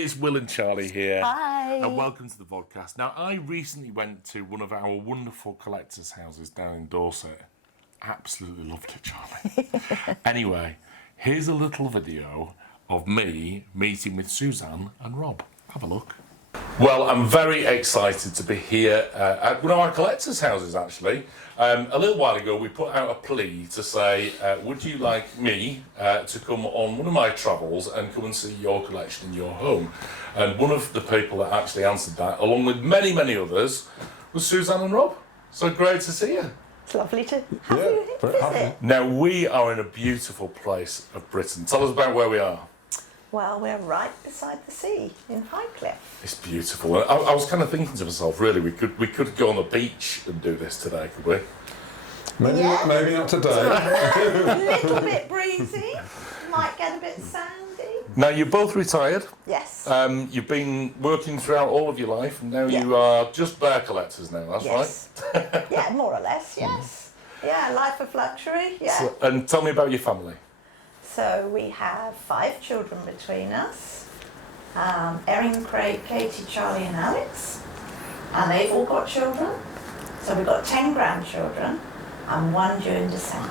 it's Will and Charlie here. Hi. And welcome to the Vodcast. Now, I recently went to one of our wonderful collectors' houses down in Dorset. Absolutely loved it, Charlie. Anyway, here's a little video of me meeting with Suzanne and Rob. Have a look. Well, I'm very excited to be here at one of our collectors' houses, actually. A little while ago, we put out a plea to say, would you like me to come on one of my travels and come and see your collection in your home? And one of the people that actually answered that, along with many, many others, was Suzanne and Rob. So great to see you. It's lovely to have you visit. Now, we are in a beautiful place of Britain. Tell us about where we are. Well, we're right beside the sea in Highcliffe. It's beautiful. I was kind of thinking to myself, really, we could go on the beach and do this today, could we? Maybe not today. A little bit breezy, might get a bit sandy. Now, you're both retired. Yes. You've been working throughout all of your life, and now you are just bear collectors now, that's right? Yeah, more or less, yes. Yeah, life of luxury, yeah. So, and tell me about your family. So we have 5 children between us. Erin, Craig, Katie, Charlie and Alex. And they've all got children. So we've got 10 grandchildren and 1 due in December.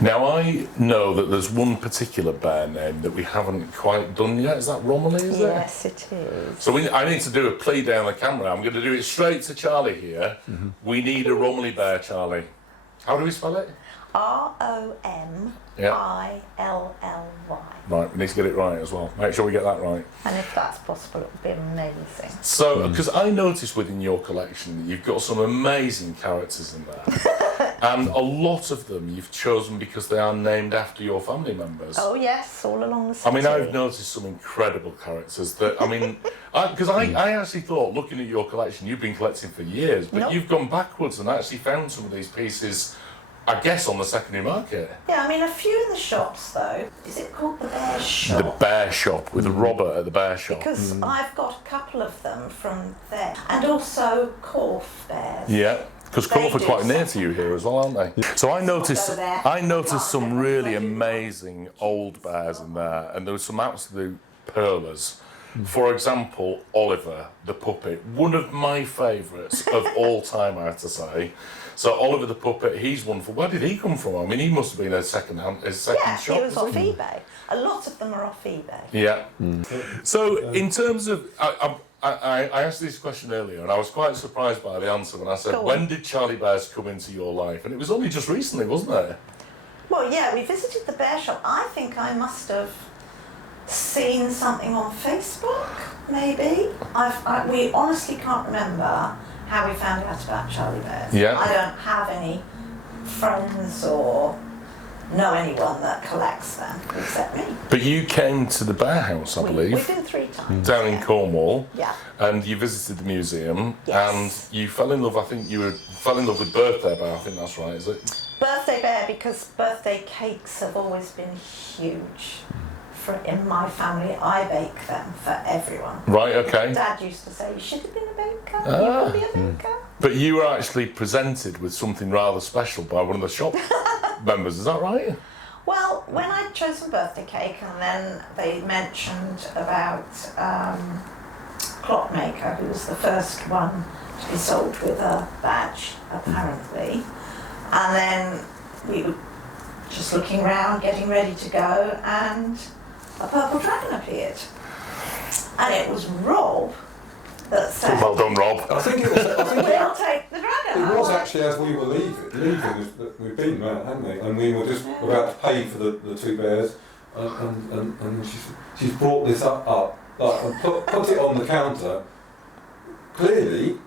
Now, I know that there's one particular bear name that we haven't quite done yet. Is that Romilly, is it? Yes, it is. So I need to do a plea down the camera. I'm going to do it straight to Charlie here. Mm-hmm. We need a Romilly bear, Charlie. How do we spell it? Romilly. Right, we need to get it right as well. Make sure we get that right. And if that's possible, it would be amazing. So, because I noticed within your collection that you've got some amazing characters in there. And a lot of them you've chosen because they are named after your family members. Oh yes, all along the city. I mean, I've noticed some incredible characters that, I mean, because I actually thought, looking at your collection, you've been collecting for years, but you've gone backwards and actually found some of these pieces, I guess, on the secondary market. Yeah, I mean, a few of the shops, though. Is it called the Bear Shop? The Bear Shop, with Robert at the Bear Shop. Because I've got a couple of them from there. And also Corf bears. Yeah, because Corf are quite near to you here as well, aren't they? So I noticed some really amazing old bears in there, and there were some absolute pearlers. For example, Oliver, the puppet, one of my favourites of all time, I have to say. So Oliver the puppet, he's wonderful. Where did he come from? I mean, he must have been a second shop. Yeah, he was off eBay. A lot of them are off eBay. Yeah. So in terms of, I asked this question earlier, and I was quite surprised by the answer when I said, when did Charlie Bears come into your life? And it was only just recently, wasn't it? Well, yeah, we visited the Bear Shop. I think I must have seen something on Facebook, maybe. We honestly can't remember how we found out about Charlie Bears. Yeah. I don't have any friends or know anyone that collects them except me. But you came to the Bearhouse, I believe. We've been 3 times. Down in Cornwall. Yeah. And you visited the museum. Yes. And you fell in love, I think fell in love with Birthday Bear, I think that's right, is it? Birthday Bear, because birthday cakes have always been huge. In my family, I bake them for everyone. Right, okay. Dad used to say, you should have been a baker, you could be a baker. But you were actually presented with something rather special by one of the shop members, is that right? Well, when I'd chosen birthday cake and then they mentioned about Clockmaker, who was the first one to be sold with a badge, apparently. And then we were just looking around, getting ready to go, and a purple dragon appeared. And it was Rob that said, well done, Rob. I think we'll take the dragon. It was actually as we were leaving, we'd been there, hadn't we? And we were just about to pay for the 2 bears, and she's brought this up and put it on the counter, clearly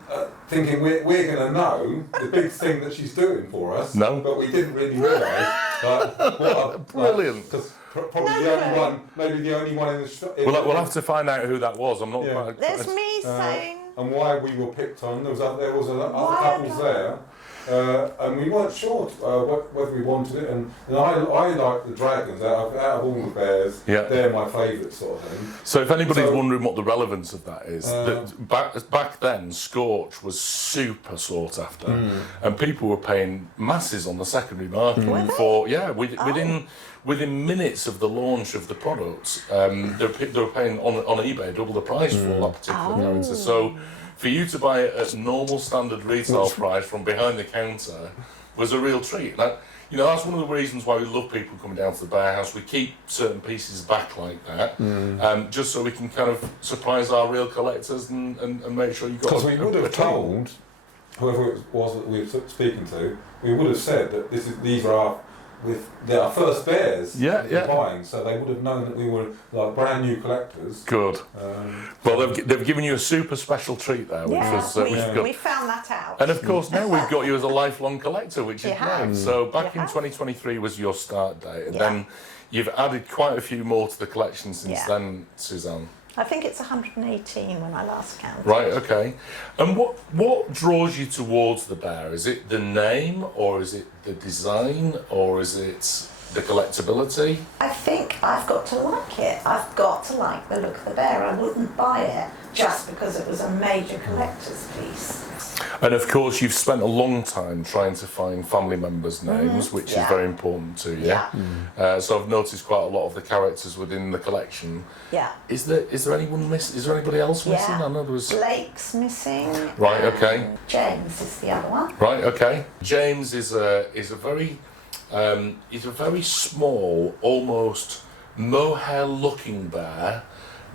thinking we're going to know the big thing that she's doing for us. No. But we didn't really realise. Brilliant. Probably maybe the only one in the shop. We'll have to find out who that was. I'm not quite. There's me saying. And why we were picked on. There was other couples there. and we weren't sure whether we wanted it. And I like the dragons out of all the bears. Yeah. They're my favourite sort of thing. So if anybody's wondering what the relevance of that is, back then Scorch was super sought after, and people were paying masses on the secondary market for within minutes of the launch of the product, they were paying on eBay double the price for that particular character. So for you to buy it at normal standard retail price from behind the counter was a real treat. That, you know, that's one of the reasons why we love people coming down to the Bearhouse. We keep certain pieces back like that, just so we can kind of surprise our real collectors and make sure you got. Because we would have told whoever it was that we were speaking to, we would have said that these are our first bears we're buying, so they would have known that we were like brand new collectors. Good. Well, they've given you a super special treat there, which was we found that out. And of course now we've got you as a lifelong collector, which is great. So back in 2023 was your start date, and then you've added quite a few more to the collection since then, Suzanne. I think it's 118 when I last counted. Right, okay. And what draws you towards the bear? Is it the name, or is it the design, or is it the collectability? I think I've got to like it. I've got to like the look of the bear. I wouldn't buy it just because it was a major collector's piece. And of course, you've spent a long time trying to find family members' names, which is very important to you. So I've noticed quite a lot of the characters within the collection. Yeah. Is there anyone missing? Is there anybody else missing? I know there was. Blake's missing. Right. Okay. James is the other one. Right. Okay. James is a very small, almost mohair-looking bear,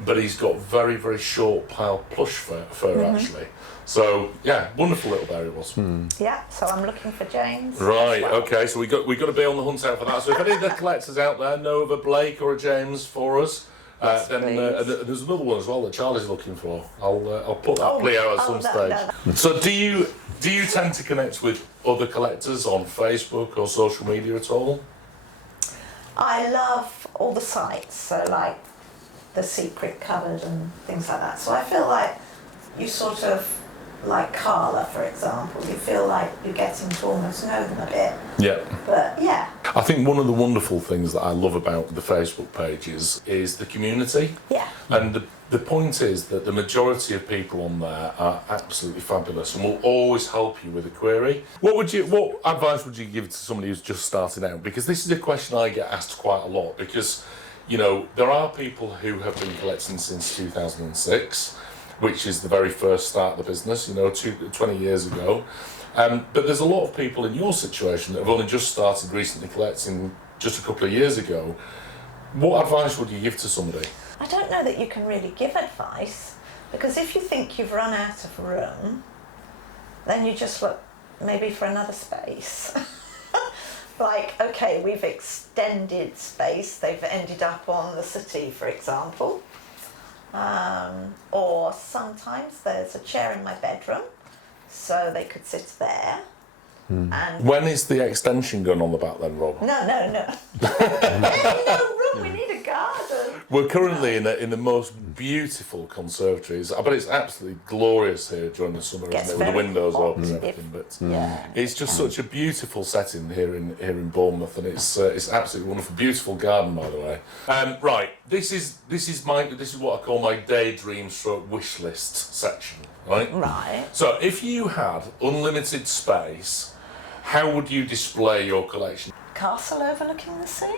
but he's got very, very short pile plush fur actually. So yeah, wonderful little bear it was. Yeah, so I'm looking for James. Right, okay, so we got to be on the hunt out for that. So if any of the collectors out there know of a Blake or a James for us, then there's another one as well that Charlie's looking for. I'll put that plea out at some stage. No. So do you tend to connect with other collectors on Facebook or social media at all? I love all the sites, so like the secret cupboard and things like that. So I feel like you sort of, like Carla, for example, you feel like you're getting to almost know them a bit. Yeah. But yeah. I think one of the wonderful things that I love about the Facebook pages is the community. Yeah. And the point is that the majority of people on there are absolutely fabulous and will always help you with a query. What advice would you give to somebody who's just starting out? Because this is a question I get asked quite a lot, because, you know, there are people who have been collecting since 2006, which is the very first start of the business, you know, 20 years ago. But there's a lot of people in your situation that have only just started recently collecting just a couple of years ago. What advice would you give to somebody? I don't know that you can really give advice, because if you think you've run out of room, then you just look maybe for another space. Like, okay, we've extended space, they've ended up on the city, for example. Or sometimes there's a chair in my bedroom, so they could sit there. And when is the extension gun on the back then, Rob? No. There's no room, we need a garden. We're currently in the most beautiful conservatories. I bet it's absolutely glorious here during the summer, isn't it, with the windows open and everything. But it's just such a beautiful setting here in Bournemouth, and it's absolutely wonderful. Beautiful garden, by the way. Right, this is what I call my daydream / wish list section. Right. Right. So if you had unlimited space, how would you display your collection? Castle overlooking the sea,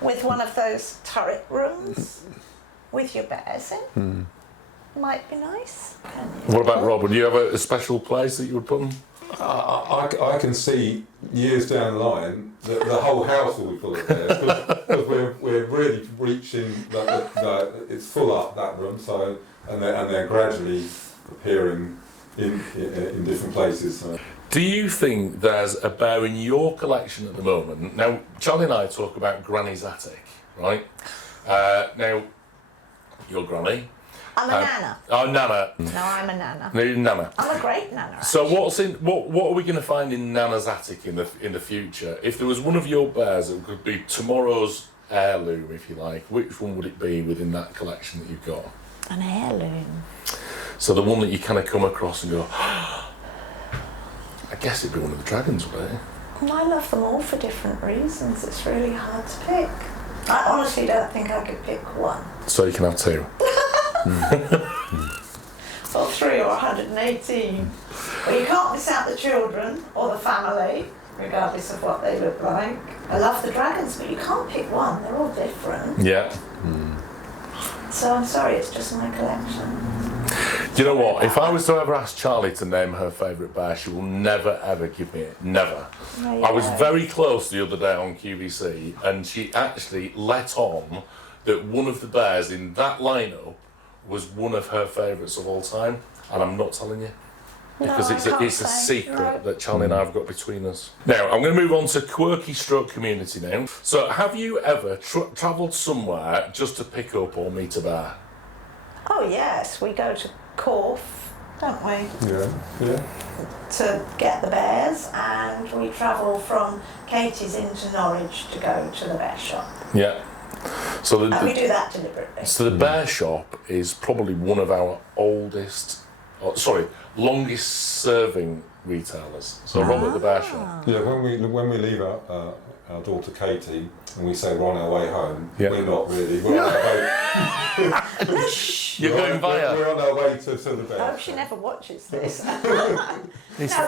with one of those turret rooms with your bears in. Might be nice. What about Rob? Would you have a special place that you would put them? I can see years down the line that the whole house will be full of bears, because we're really reaching it's full up, that room. So and they're gradually appearing in different places. So. Do you think there's a bear in your collection at the moment? Now, Charlie and I talk about Granny's attic, right? Now, your granny. I'm a nana. Oh, Nana. No, I'm a nana. No, you're Nana. I'm a great nana. So what are we going to find in Nana's attic in the future? If there was one of your bears that could be tomorrow's heirloom, if you like, which one would it be within that collection that you've got? An heirloom. So the one that you kind of come across and go, I guess it'd be one of the dragons, would it? I love them all for different reasons. It's really hard to pick. I honestly don't think I could pick one. So you can have two. Or 3 or 118. But you can't miss out the children or the family, regardless of what they look like. I love the dragons, but you can't pick one. They're all different. Yeah. So I'm sorry, it's just my collection. Do you know what? If I was to ever ask Charlie to name her favourite bear, she will never ever give me it. Never. I was very close the other day on QVC, and she actually let on that one of the bears in that lineup was one of her favourites of all time, and I'm not telling you. Because it's a secret that Charlie and I have got between us. Now, I'm going to move on to quirky stroke community now. So, have you ever travelled somewhere just to pick up or meet a bear? Oh yes, we go to Corf, don't we? Yeah. To get the bears, and we travel from Katie's into Norwich to go to the bear shop. Yeah. So And we do that deliberately. So the bear shop is probably one of our longest serving retailers. So Ron at the bear shop. Yeah, when we leave our daughter Katie and we say we're on our way home, Yeah. we're not really. We're on our way. You're going via. We're on our way to the I bear. hope she never watches this. No,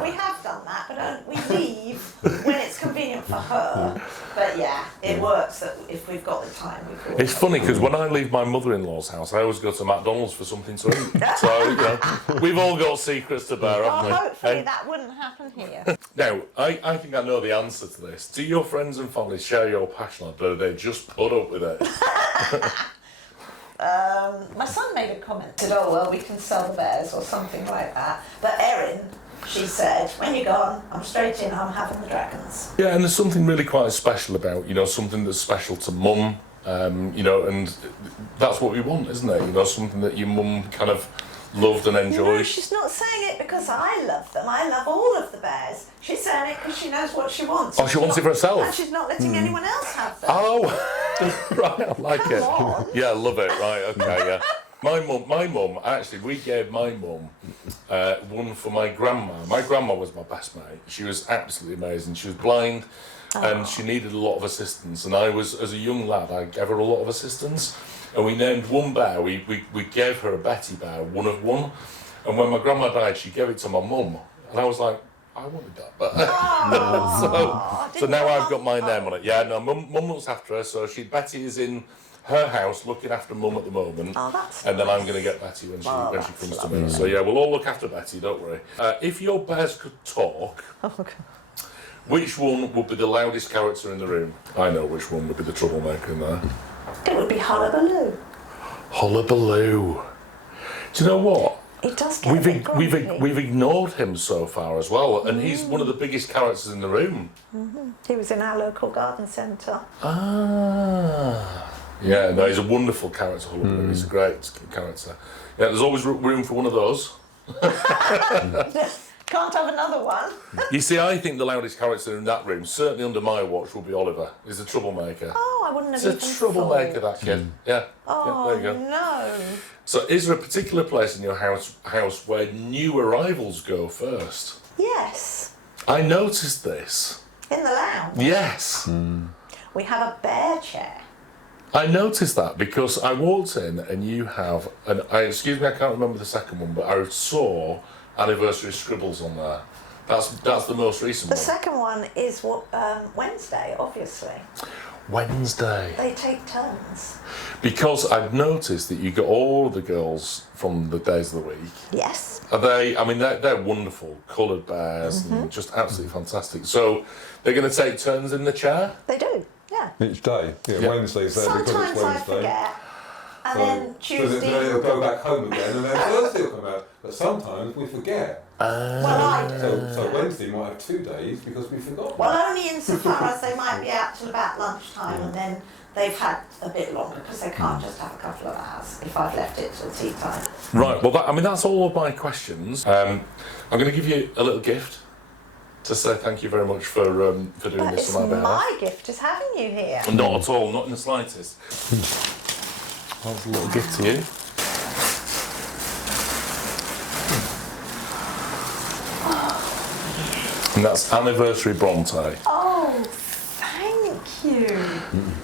we have done that, but we leave when it's convenient for her. But yeah, it works that if we've got the time, we call. It's funny because when I leave my mother-in-law's house, I always go to McDonald's for something to eat. So, you know, we've all got secrets to bear, haven't we? Hopefully that wouldn't happen here. Now, I think I know the answer to this. Do your friends and family share your passion, or do they just put up with it? My son made a comment, said, "Oh well, we can sell the bears" or something like that. But Erin, she said, "When you're gone, I'm straight in. I'm having the dragons." Yeah, and there's something really quite special about, you know, something that's special to mum, you know, and that's what we want, isn't it? You know, something that your mum kind of loved and enjoyed. No, she's not saying it because I love them. I love all of the bears. She's saying it because she knows what she wants. Oh, she wants it for herself? And she's not letting anyone else have them. Oh, right, I like Come it. on. Yeah, I love it, right, okay, yeah. My mum, actually, we gave my mum one for my grandma. My grandma was my best mate. She was absolutely amazing. She was blind and she needed a lot of assistance. And I was, as a young lad, I gave her a lot of assistance. And we named one bear, we gave her a Betty bear, one of one. And when my grandma died, she gave it to my mum. And I was like, I wanted that bear. so now I've got my name on it. Yeah, no, mum looks after her. So Betty is in her house looking after mum at the moment. Oh, that's and then nice. I'm going to get Betty when she comes to lovely. me. So yeah, we'll all look after Betty, don't worry. If your bears could talk, which one would be the loudest character in the room? I know which one would be the troublemaker in there. It would be Hullabaloo. Hullabaloo. Do you know what? It does get a bit grumpy. We've ignored him so far as well, and he's one of the biggest characters in the room. He was in our local garden centre. Ah. Yeah, no, he's a wonderful character, Hullabaloo. He's a great character. Yeah, there's always room for one of those. Can't have another one. You see, I think the loudest character in that room, certainly under my watch, will be Oliver. He's a troublemaker. Oh, I wouldn't have He's even a troublemaker, thought. that kid. Yeah. Oh, yeah, there you go. no. So, is there a particular place in your house where new arrivals go first? Yes. I noticed this. In the lounge. Yes. We have a bear chair. I noticed that because I walked in and you have, excuse me, I can't remember the second one, but I saw anniversary scribbles on there. That's the most recent The one. second one is Wednesday, obviously. Wednesday. They take turns. Because I've noticed that you got all the girls from the days of the week. Yes. Are they? I mean, they're wonderful, coloured bears, and just absolutely fantastic. So they're going to take turns in the chair. They do. Yeah. Each day. Yeah, Yeah. Wednesday's there because Sometimes it's I Wednesday. forget. And then So Tuesday. then they'll go back home again and then Thursday will come out. But sometimes we forget. Well, I do. So Wednesday might have 2 days because we forgot. Well, only insofar as they might be out till about lunchtime and then they've had a bit longer because they can't just have a couple of hours if I've left it till tea time. Right. Well, that's all of my questions. I'm going to give you a little gift to say thank you very much for doing But this it's on my behalf. my gift is having you here. Not at all. Not in the slightest. That's a little gift to you. And that's Anniversary Bronte. Oh, thank you.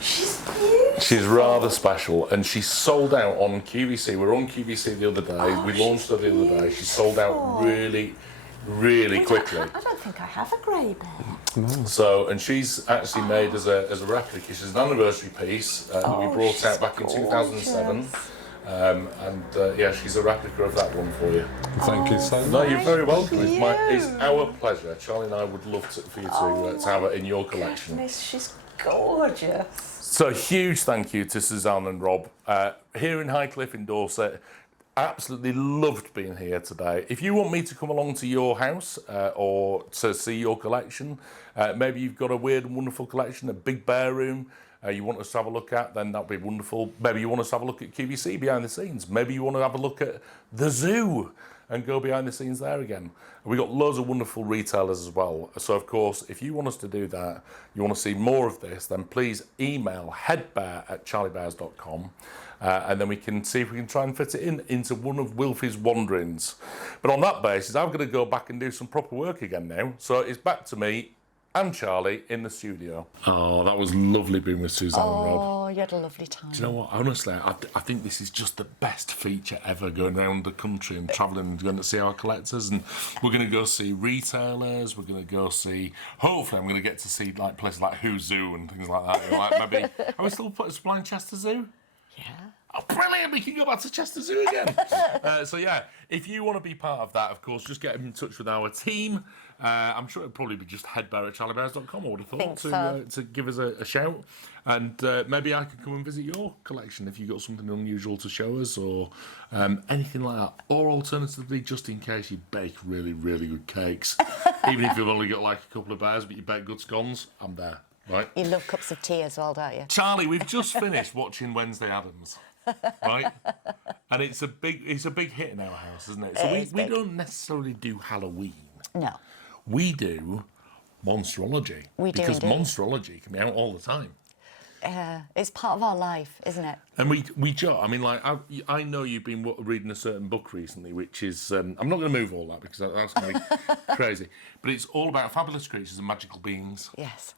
She's beautiful. She's rather special, and she sold out on QVC. We were on QVC the other day. We launched her the other day. She sold out really quickly. I don't think I have a grey bear. So, and she's actually made as a replica. She's an anniversary piece that we brought out back in 2007. Yeah, she's a replica of that one for you. Thank you so much. No, you're very welcome. It's our pleasure. Charlie and I would love for you to have it in your collection. Goodness, she's gorgeous. So, huge thank you to Suzanne and Rob here in Highcliffe in Dorset. Absolutely loved being here today. If you want me to come along to your house or to see your collection, maybe you've got a weird and wonderful collection, a big bear room you want us to have a look at, then that'd be wonderful. Maybe you want us to have a look at QVC behind the scenes. Maybe you want to have a look at the zoo and go behind the scenes there again. We've got loads of wonderful retailers as well. So, of course, if you want us to do that, you want to see more of this, then please email headbear@charliebears.com. And then we can see if we can try and fit it into one of Wilfie's wanderings. But on that basis, I'm going to go back and do some proper work again now. So it's back to me and Charlie in the studio. Oh, that was lovely being with Suzanne and Rob. Oh, you had a lovely time. Do you know what? Honestly, I think this is just the best feature ever, going around the country and travelling and going to see our collectors. And we're going to go see retailers. We're going to go see. Hopefully, I'm going to get to see like places like Who Zoo and things like that. Like maybe are we still supplying Chester Zoo? Yeah. Oh, brilliant! We can go back to Chester Zoo again. So yeah, if you want to be part of that, of course, just get in touch with our team. I'm sure it'll probably be just headbear@charliebears.com. I would have thought to give us a shout, and maybe I could come and visit your collection if you got something unusual to show us or anything like that. Or alternatively, just in case you bake really good cakes, even if you've only got like a couple of bears, but you bake good scones, I'm there. Right. You love cups of tea as well, don't you? Charlie, we've just finished watching Wednesday Addams, right? And it's a big hit in our house, isn't it? So we don't necessarily do Halloween. No. We do monsterology. We do because indeed. monsterology can be out all the time. It's part of our life, isn't it? And we joke. I mean, like I know you've been reading a certain book recently, which is I'm not going to move all that because that's going to be crazy. But it's all about fabulous creatures and magical beings. Yes.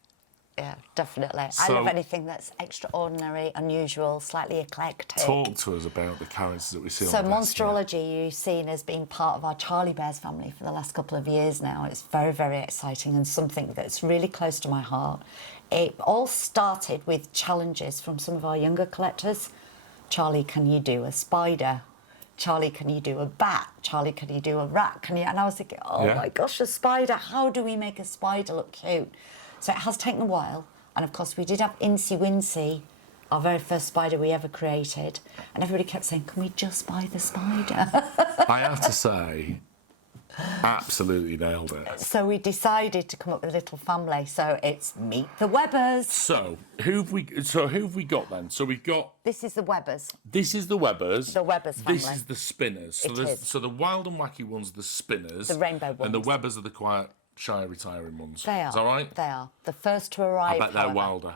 Yeah, definitely. I So- love anything that's extraordinary, unusual, slightly eclectic. Talk to us about the characters that we see So on the desk here. monsterology you've seen as being part of our Charlie Bears family for the last couple of years now. It's very exciting and something that's really close to my heart. It all started with challenges from some of our younger collectors. Charlie, can you do a spider? Charlie, can you do a bat? Charlie, can you do a rat? Can you? And I was thinking, oh Yeah. my gosh, a spider. How do we make a spider look cute? So it has taken a while. And of course, we did have Incy Wincy, our very first spider we ever created. And everybody kept saying, can we just buy the spider? I have to say, absolutely nailed it. So we decided to come up with a little family. So it's Meet the Webbers. So who have we got then? So we've got This is the Webbers. this is the Webbers. The Webbers This family. is the Spinners. So It there's is. so the wild and wacky ones are the Spinners. The rainbow And the ones. Webbers are the quiet, shy, retiring ones. They are. Is that right? They are. The first to arrive. I bet they're however. wilder.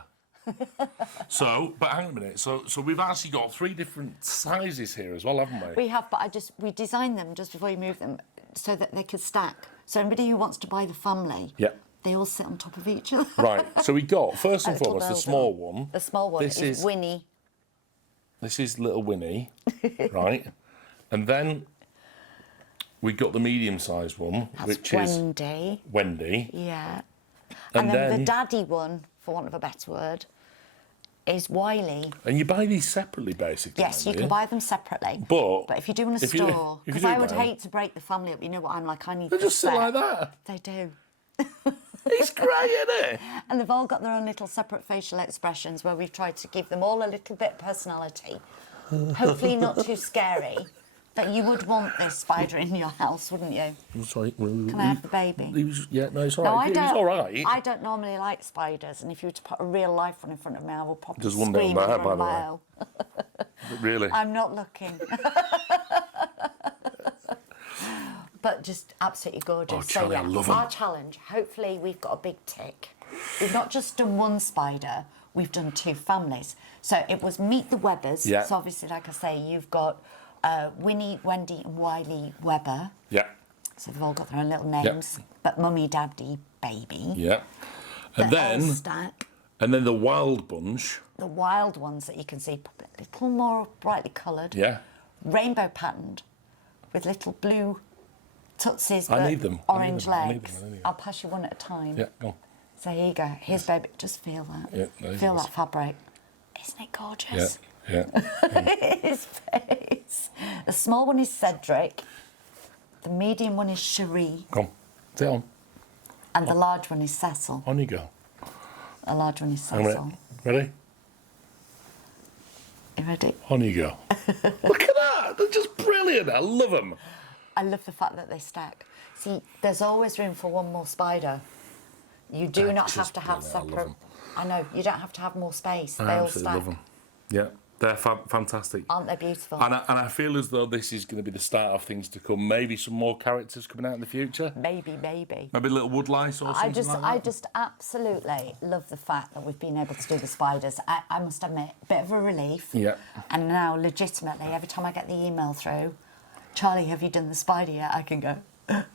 So, but hang on a minute. So we've actually got 3 different sizes here as well, haven't we? We have, but we designed them just before you move them so that they could stack. So anybody who wants to buy the family, Yeah. they all sit on top of each other. Right. So we got first and A little foremost the builder. small one. The small one This is Winnie. This is little Winnie, right? And then we got the medium-sized one, That's which is Wendy. Wendy. Yeah. And And then then the daddy one, for want of a better word, is Wiley. and you buy these separately, basically. Yes, don't you can buy them separately. But if you do in a if you- store, if you because do I would buy 'em- hate to break the family up. You know what I'm like? I need They the just sit set. like that. They do. It's great, isn't it? And they've all got their own little separate facial expressions where we've tried to give them all a little bit of personality. Hopefully not too scary. But you would want this spider in your house, wouldn't you? Sorry. Can I have the baby? Yeah, no, it's all No, right. It was all right. I don't normally like spiders, and if you were to put a real life one in front of me, I would probably There's one down scream there, for by a the way. mile. Really. I'm not looking. But just absolutely gorgeous. Oh, Charlie, I love 'em. Our challenge, hopefully we've got a big tick. We've not just done one spider, we've done 2 families. So it was Meet the Webbers. Yeah. So obviously, like I say, you've got Winnie, Wendy and Wiley Webber. Yeah. So they've all got their own little names. But Mummy, Daddy, baby. Yeah. And the then, Earl stack. and then the wild bunch. The wild ones that you can see, a little more brightly coloured. Yeah. Rainbow patterned with little blue tootsies, I but need them. orange I need legs. them. I'll pass you one at a time. Yeah, go on. So here you go. Here's baby. Just feel that. Yeah, there feel it is. that fabric. Isn't it gorgeous? Yeah. His face. The small one is Cedric. The medium one is Cherie. Come on. Sit on. And the large one is Cecil. On you go. The large one is I'm ready. Cecil. Ready? You ready? On you go. Look at that. They're just brilliant. I love them. I love the fact that they stack. See, there's always room for one more spider. You do not have just to have brilliant. I love separate. them. I know, you don't have to have more space. I They all absolutely stack. love them. Yeah, they're fantastic. Aren't they beautiful? And I feel as though this is going to be the start of things to come. Maybe some more characters coming out in the future. Maybe. Maybe a little wood lice or something like that. I just absolutely love the fact that we've been able to do the spiders. I must admit, a bit of a relief. Yeah. And now, legitimately, every time I get the email through, Charlie, have you done the spider yet? I can go,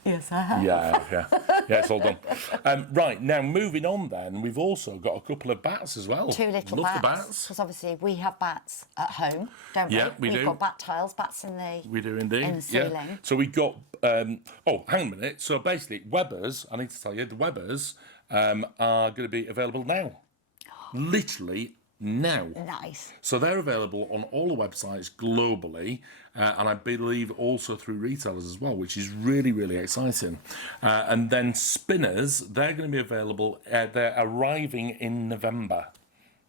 yes, I have. Yeah, it's all done. Right, now moving on then, we've also got a couple of bats as well. Two little Love bats. the bats. Because obviously we have bats at home, don't we? Yeah, we We've do. got bat tiles, bats in the We do indeed. in the ceiling. Yeah. So we've got, hang on a minute. So basically, Webbers, I need to tell you, the Webbers are going to be available now. Literally now. Nice. So they're available on all the websites globally, and I believe also through retailers as well, which is really, really exciting. And then spinners, they're going to be available, they're arriving in November,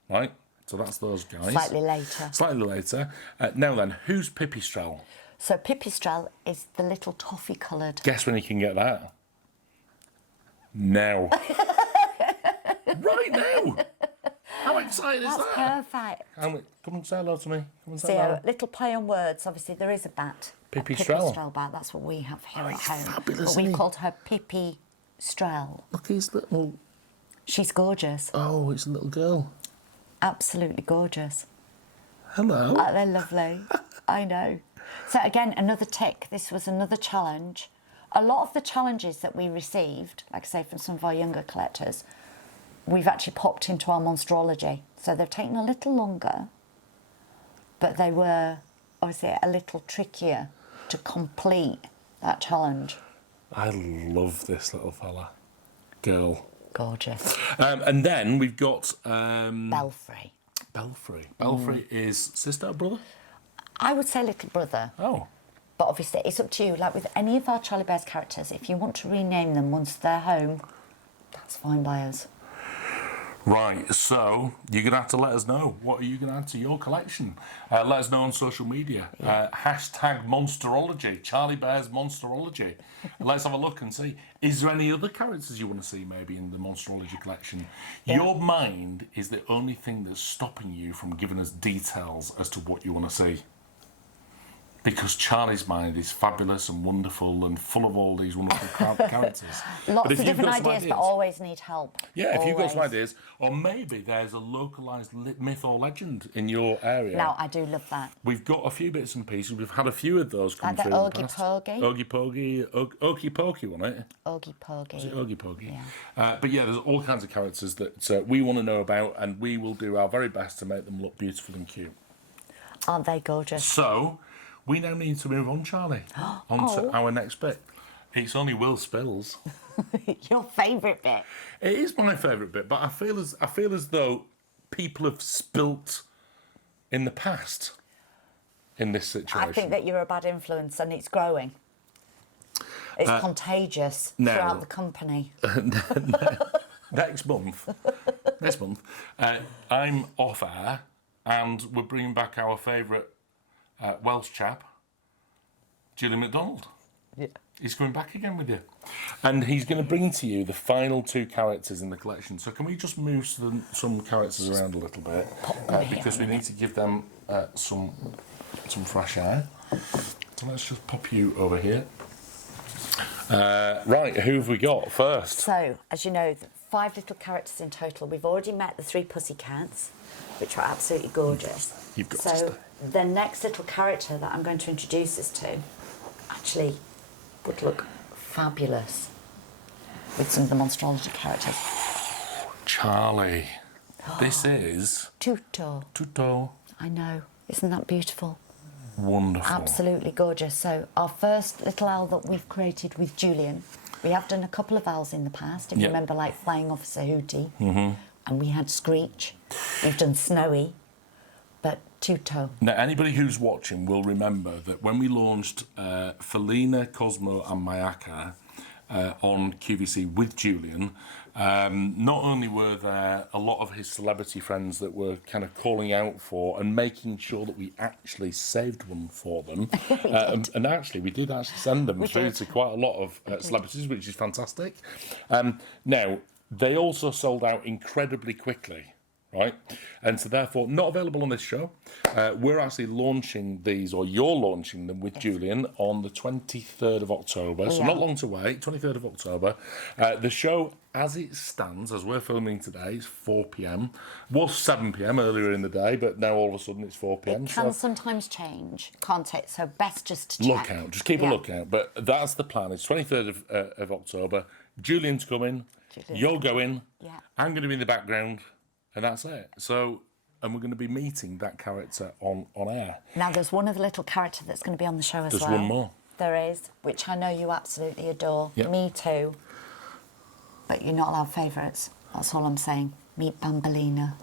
right? So that's those guys. Slightly later. Slightly later. Now then, who's Pipistrel? So Pipistrel is the little toffee coloured. Guess when you can get that? Now. Right now! How exciting is That's that? perfect. Come and say hello to me. Come and say So hello. a little play on words. Obviously, there is a bat. Pipistrel. A Pipistrel bat. That's what we have here at home. fabulous, But isn't we he? called her Pipistrel. Look, he's little. She's gorgeous. Oh, it's a little girl. Absolutely gorgeous. Hello. They're lovely. I know. So again, another tick. This was another challenge. A lot of the challenges that we received, like I say, from some of our younger collectors, we've actually popped into our monsterology. So they've taken a little longer, but they were obviously a little trickier to complete that challenge. I love this little fella. Girl. Gorgeous. And then we've got Belfry. Belfry. Belfry is sister or brother? I would say little brother, Oh. but obviously it's up to you. Like with any of our Charlie Bears characters, if you want to rename them once they're home, that's fine by us. Right, so you're going to have to let us know. What are you going to add to your collection? Let us know on social media. Hashtag Monsterology, Charlie Bears Monsterology. Let's have a look and see. Is there any other characters you want to see maybe in the Monsterology collection? Yeah. Your mind is the only thing that's stopping you from giving us details as to what you want to see. Because Charlie's mind is fabulous and wonderful and full of all these wonderful characters. Lots But if of you've different got some ideas, but always need help. Yeah, if you've got some Always. ideas, or maybe there's a localised myth or legend in your area. Now, I do love that. We've got a few bits and pieces. We've had a few of those come Like the through in the Oogie past. Poogie? Oogie Poogie. Oogie Pokey, wasn't it? Oogie Poogie. Is it Oogie Poogie? Yeah. But yeah, there's all kinds of characters that we want to know about, and we will do our very best to make them look beautiful and cute. Aren't they gorgeous? So, we now need to move on, Charlie, on to Oh. our next bit. It's only Will Spills. Your favourite bit. It is my favourite bit, but I feel as though people have spilt in the past in this situation. I think that you're a bad influence and it's growing. It's contagious no. throughout the company. next month, I'm off air, and we're bringing back our favourite Welsh chap, Julian MacDonald. Yeah. He's coming back again with you, and he's going to bring to you the final two characters in the collection. So can we just move some characters around a little bit because we need to give them some fresh air. So let's just pop you over here. Right, who have we got first? So, as you know, 5 little characters in total. We've already met the 3 pussycats, which are absolutely gorgeous. You've got to so stay. the next little character that I'm going to introduce us to actually would look fabulous with some of the monsterology characters. Charlie, this is Tuto. I know. Isn't that beautiful? Wonderful. Absolutely gorgeous. So our first little owl that we've created with Julian. We have done a couple of owls in the past, if you remember, like Flying Officer Hootie, and we had Screech. We've done Snowy, but Tuto. Now, anybody who's watching will remember that when we launched Felina, Cosmo and Mayaka on QVC with Julian, not only were there a lot of his celebrity friends that were kind of calling out for and making sure that we actually saved one for them, and actually we did actually send them through to quite a lot of celebrities, which is fantastic. Now, they also sold out incredibly quickly. Right, and so therefore not available on this show. We're actually launching these, or you're launching them with Julian on the 23rd of October, so not long to wait, 23rd of October. The show, as it stands, as we're filming today, is 4 p.m. Was 7 p.m. earlier in the day, but now all of a sudden it's 4 p.m. It can sometimes change, can't it? So best just to check. Look out, just keep a lookout. But that's the plan. It's 23rd of October. Julian's coming, you're going, I'm going to be in the background. And that's it. So, and we're going to be meeting that character on air. Now, there's one other little character that's going to be on the show as well. There's one more. There is, which I know you absolutely adore. Yep. Me too. But you're not allowed favourites. That's all I'm saying. Meet Bambolina.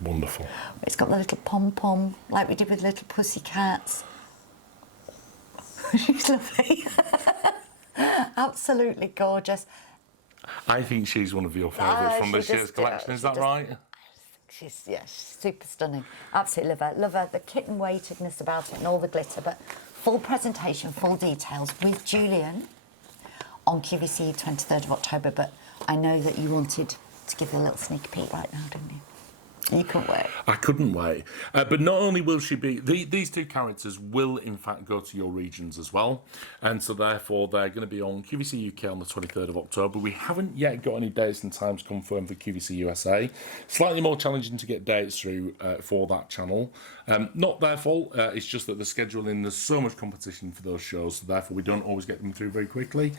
Wonderful. It's got the little pom-pom, like we did with little pussycats. She's lovely. Absolutely gorgeous. I think she's one of your favourites from this year's collection. Is that right? She's super stunning. Absolutely love her. Love her, the kitten weightedness about it and all the glitter, but full presentation, full details with Julian on QVC 23rd of October. But I know that you wanted to give a little sneak peek right now, didn't you? You couldn't wait. I couldn't wait. But not only will she be... These two characters will, in fact, go to your regions as well. And so, therefore, they're going to be on QVC UK on the 23rd of October. We haven't yet got any dates and times confirmed for QVC USA. Slightly more challenging to get dates through for that channel. Not their fault. It's just that the scheduling, there's so much competition for those shows. So, therefore, we don't always get them through very quickly.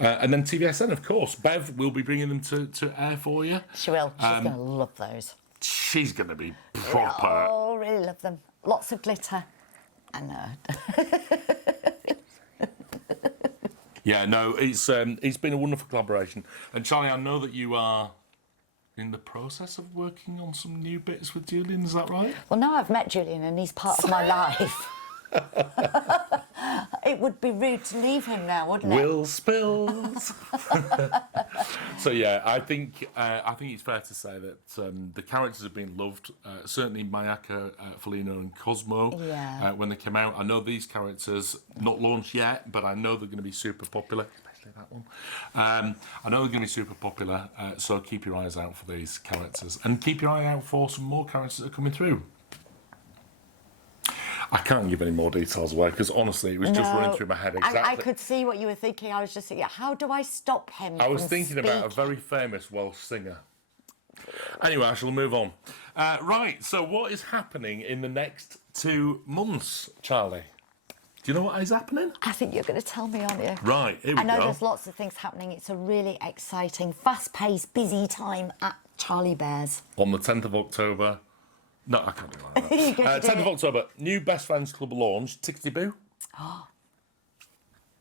And then TVSN, of course. Bev will be bringing them to air for you. She will. She's going to love those. She's going to be proper. Oh, really love them. Lots of glitter. I know. Yeah, no, it's been a wonderful collaboration. And Charlie, I know that you are in the process of working on some new bits with Julian, is that right? Well, now I've met Julian and he's part of my life. It would be rude to leave him now, wouldn't it? Will spills. So yeah, I think it's fair to say that the characters have been loved. Certainly Mayaka, Felina, and Cosmo. When they came out, I know these characters not launched yet, but I know they're going to be super popular. Especially that one. I know they're going to be super popular. So keep your eyes out for these characters, and keep your eye out for some more characters that are coming through. I can't give any more details away because honestly, it was just running through my head exactly. I could see what you were thinking. I was just thinking, how do I stop him? I was thinking about a very famous Welsh singer. Anyway, I shall move on. Right, so what is happening in the next 2 months, Charlie? Do you know what is happening? I think you're going to tell me, aren't you? Right, here we go. I know there's lots of things happening. It's a really exciting, fast-paced, busy time at Charlie Bears. On the 10th of October. No, I can't do that. 10th of October, new Best Friends Club launch, Tickety Boo. Oh,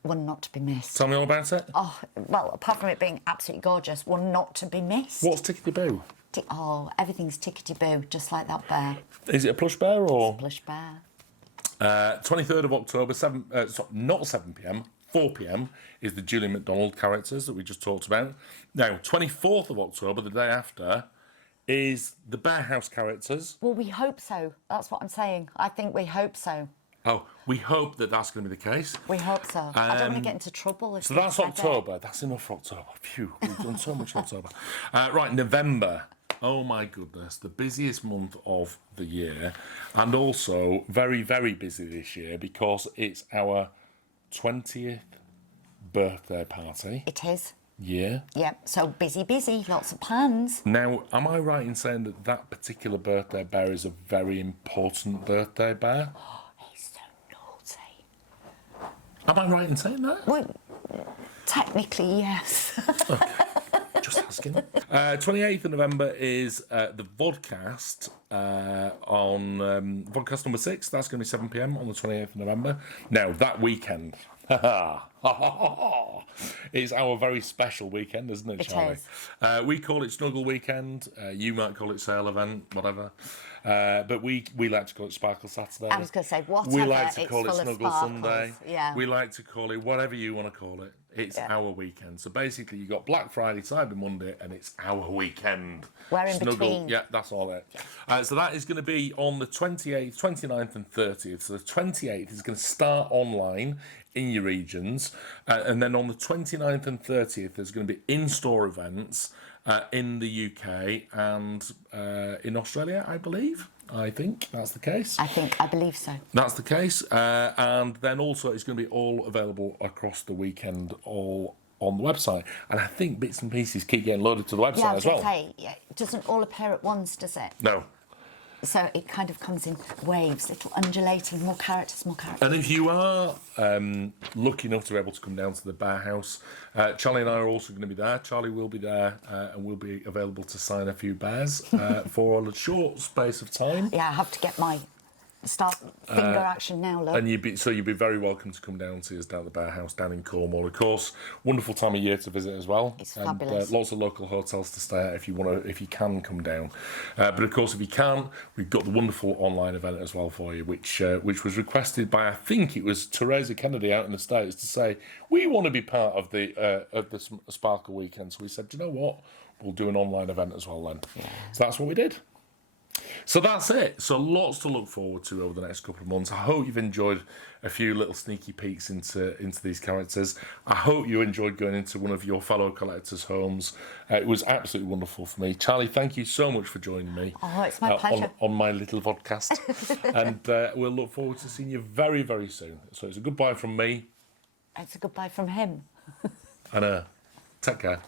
one not to be missed. Tell me all about it. Oh, well, apart from it being absolutely gorgeous, one not to be missed. What's Tickety Boo? Everything's Tickety Boo, just like that bear. Is it a plush bear or? It's a plush bear. 23rd of October, not 7 p.m, 4 p.m, is the Julian McDonald characters that we just talked about. Now, 24th of October, the day after, is the Bearhouse characters. Well, we hope so. That's what I'm saying. I think we hope so. Oh, we hope that that's going to be the case. We hope so. I don't want to get into trouble. So that's October. That's enough for October. Phew, we've done so much in October. Right, November. Oh my goodness, the busiest month of the year. And also very, very busy this year because it's our 20th birthday party. It is. Yeah. Yeah, so busy, lots of plans. Now, am I right in saying that that particular birthday bear is a very important birthday bear? Oh, he's so naughty. Am I right in saying that? Well, technically, yes. Okay. Just asking. 28th of November is the Vodcast on Vodcast number 6. That's going to be 7 p.m. on the 28th of November. Now, that weekend... it's our very special weekend, isn't it, Charlie? It is. We call it Snuggle Weekend. You might call it Sale Event, whatever. But we like to call it Sparkle Saturday. I was going to say, whatever. We like to it's call it full of Snuggle sparkles. Sunday. Yeah. We like to call it whatever you want to call it. It's our weekend. So basically, you got Black Friday, Cyber Monday, and it's our weekend. We're in Snuggle, between. yeah, that's all it. So that is going to be on the 28th, 29th, and 30th. So the 28th is going to start online in your regions, and then on the 29th and 30th, there's going to be in-store events in the UK and in Australia, I believe. I think that's the case. I believe so. That's the case. And then also it's going to be all available across the weekend, all on the website. And I think bits and pieces keep getting loaded to the website Yeah, I as was well. going to say, it doesn't all appear at once, does it? No. So it kind of comes in waves, little undulating, more characters. And if you are lucky enough to be able to come down to the Bearhouse, Charlie and I are also going to be there. Charlie will be there and will be available to sign a few bears for a short space of time. Yeah, I have to get my finger action now, look. And you'd be very welcome to come down and see us down at the Bearhouse down in Cornwall. Of course, wonderful time of year to visit as well. It's fabulous. Lots of local hotels to stay at if you can come down. But of course, if you can't, we've got the wonderful online event as well for you, which was requested by, I think it was Teresa Kennedy out in the States, to say we want to be part of the Sparkle Weekend. So we said, you know what, we'll do an online event as well then. Yeah. So that's what we did. So that's it. So lots to look forward to over the next couple of months. I hope you've enjoyed a few little sneaky peeks into these characters. I hope you enjoyed going into one of your fellow collectors' homes. It was absolutely wonderful for me. Charlie, thank you so much for joining me. Oh, it's my pleasure. On my little podcast. And we'll look forward to seeing you very, very soon. So it's a goodbye from me. It's a goodbye from him. And take care.